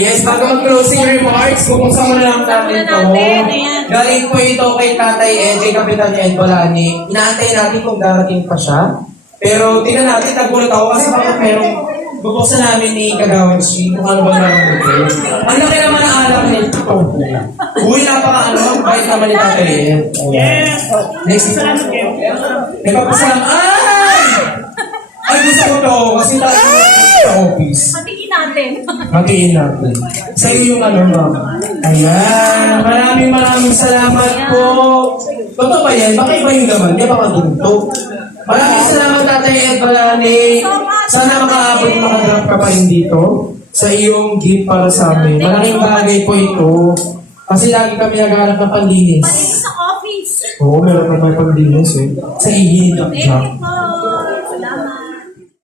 Yes, bago mag-closing remarks, bubuksan mo na lang natin ito. Galing po ito kay Tatay Ed, kay Kapitan Ed Balani. Inaantay natin kung darating pa siya. Pero tingnan natin, nagulat ako kasi bakit merong bubuksan namin ni Kagawad Street kung ano ba naman ito. Ang laki naman ang alam nito. Uy, napaka-ano, bait naman ni Tatay Ed. Yes! Next. Nagpapasalamat. Ay, gusto ko to kasi tayo sa office. Hatiin natin. Hatiin natin. Sa iyo yung ano, ma'am. Ayan. Maraming salamat po. Totoo ba yan? Baka iba yung naman. Di ba kadunto? Maraming salamat, Tatay Ed Balani. Sana makaabot ka pa rin dito sa iyong gift para sa amin. Malaking bagay po ito. Kasi lagi kami naghahanap ng panlinis. Palinis sa office. Oo, meron pa may panlinis eh. Sa ihin. Thank you po.